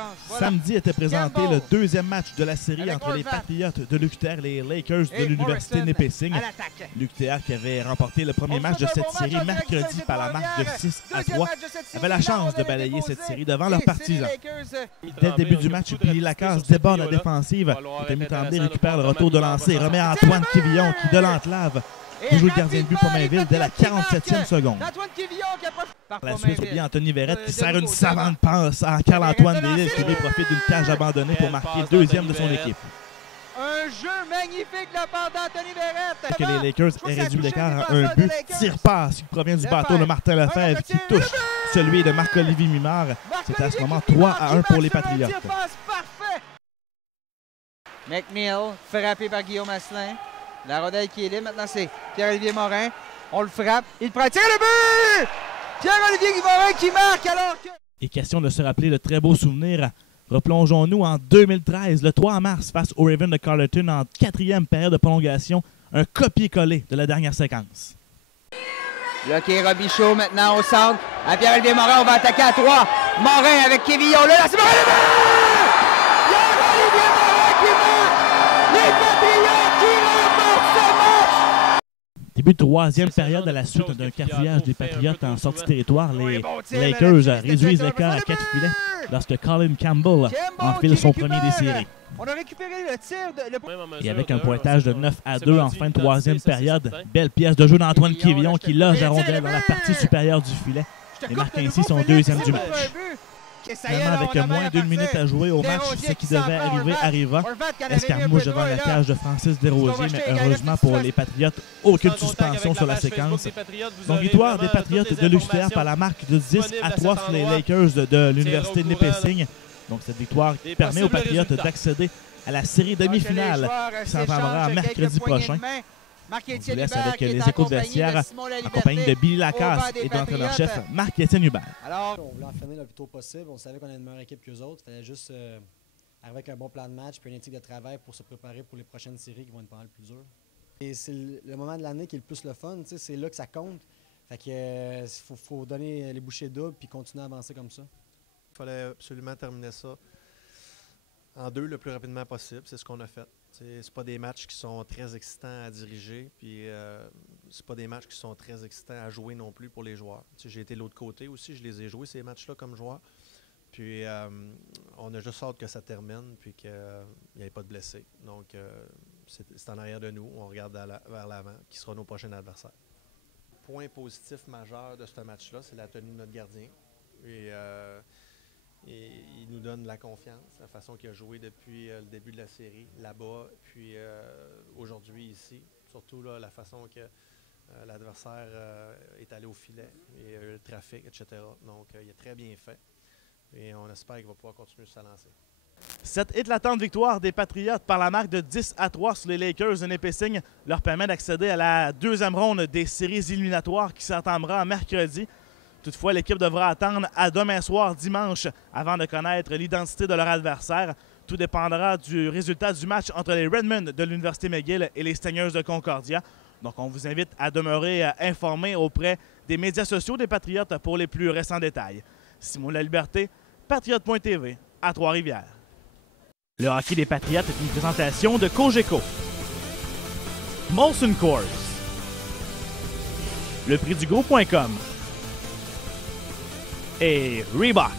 défense. Voilà. Samedi était présenté Campbell. le deuxième match de la série Avec entre les Horvat. Patriotes de l'UQTR et les Lakers de Et l'Université Morrison Nipissing. à l'attaque. L'UQTR qui avait remporté le premier On match de souhaite un cette bon match série en direct du mercredi par la marque de 6 à Deuxième 3 match de cette série, avait la la chance rondelle de est balayer déposée. cette série devant Et leurs c'est partisans. les Lakers. Dès le début du match, Billy Lacasse déborde la défensive. Temi Tremblay récupère le retour de lancer et remet Antoine Quivillon qui, de l'entlave, Et joue le gardien de but Pomainville dès la 47e seconde. Antoine Quivillon qui a profité. Par la suite, c'est bien Anthony Verrette qui sert une savante passe à Carl-Antoine Delisle qui lui profite d'une cage abandonnée pour marquer deuxième de son équipe. Un jeu magnifique de la part d'Anthony Verrette. Que les Lakers aient réduit l'écart à un but. Tire-passe qui provient du bâton de Martin Lefebvre qui touche celui de Marc-Olivier Mimard. C'est à ce moment 3-1 pour les Patriotes. McNeil, frappé par Guillaume Asselin. La rondelle qui est libre, maintenant c'est Pierre-Olivier Morin. On le frappe, il prend, tire le but! Pierre-Olivier Morin qui marque alors que... Et question de se rappeler de très beaux souvenirs. Replongeons-nous en 2013, le 3 mars, face aux Ravens de Carleton en 4e période de prolongation. Un copier-coller de la dernière séquence. Bloqué Robichaud maintenant au centre. À Pierre-Olivier Morin, on va attaquer à 3. Morin avec Quivillon. Là, c'est Morin! Pierre-Olivier Morin qui marque! Les Patriotes qui remportent ce match! Début de 3e période à la suite d'un cafouillage des Patriotes en sortie de territoire. Les Lakers réduisent l'écart à 4 filets lorsque Colin Campbell enfile son premier des séries. On a récupéré le tir de... Et avec un pointage de 9-2 en fin de 3e période, belle pièce de jeu d'Antoine Quivillon qui loge la rondelle dans la partie supérieure du filet et marque ainsi son deuxième du match. Finalement, avec moins d'une minute à jouer au match, ce qui devait arriver arriva. Escarmouche devant la cage de Francis Desrosiers, mais heureusement pour les Patriotes, aucune suspension sur la séquence. Donc victoire des Patriotes de l'UQTR par la marque de 10-3 sur les Lakers de l'Université de Nipissing. Donc cette victoire qui permet aux Patriotes d'accéder à la série demi-finale qui s'entendra mercredi prochain. On vous laisse avec les échos de vestiaire en compagnie de Billy Lacasse et de l'entraîneur-chef Marc-Étienne Hubert. Alors, on voulait en finir le plus tôt possible. On savait qu'on avait une meilleure équipe qu'eux autres. Il fallait juste arriver avec un bon plan de match et une éthique de travail pour se préparer pour les prochaines séries qui vont être pas mal plus dures. Et c'est le moment de l'année qui est le plus le fun. C'est là que ça compte. Fait que faut donner les bouchées doubles puis continuer à avancer comme ça. Il fallait absolument terminer ça en 2 le plus rapidement possible. C'est ce qu'on a fait. C'est pas des matchs qui sont très excitants à diriger, puis c'est pas des matchs qui sont très excitants à jouer non plus pour les joueurs. J'ai été de l'autre côté aussi, je les ai joués ces matchs-là comme joueur. Puis on a juste hâte que ça termine, puis qu'il n'y ait pas de blessés. Donc c'est en arrière de nous, on regarde vers l'avant, qui sera nos prochains adversaires. Point positif majeur de ce match-là, c'est la tenue de notre gardien. Et il nous donne la confiance, la façon qu'il a joué depuis le début de la série, là-bas, puis aujourd'hui ici. Surtout là, la façon que l'adversaire est allé au filet, et le trafic, etc. Donc, il a très bien fait. Et on espère qu'il va pouvoir continuer de se lancer. Cette éclatante victoire des Patriotes par la marque de 10-3 sur les Lakers de Nipissing leur permet d'accéder à la deuxième ronde des séries éliminatoires qui s'entendra mercredi. Toutefois, l'équipe devra attendre à demain soir, dimanche, avant de connaître l'identité de leur adversaire. Tout dépendra du résultat du match entre les Redmen de l'Université McGill et les Stingers de Concordia. Donc, on vous invite à demeurer informé auprès des médias sociaux des Patriotes pour les plus récents détails. Simon Laliberté, Patriote.tv, à Trois-Rivières. Le hockey des Patriotes est une présentation de Cogeco, Molson Coors, le prix du gros.com et Reebok.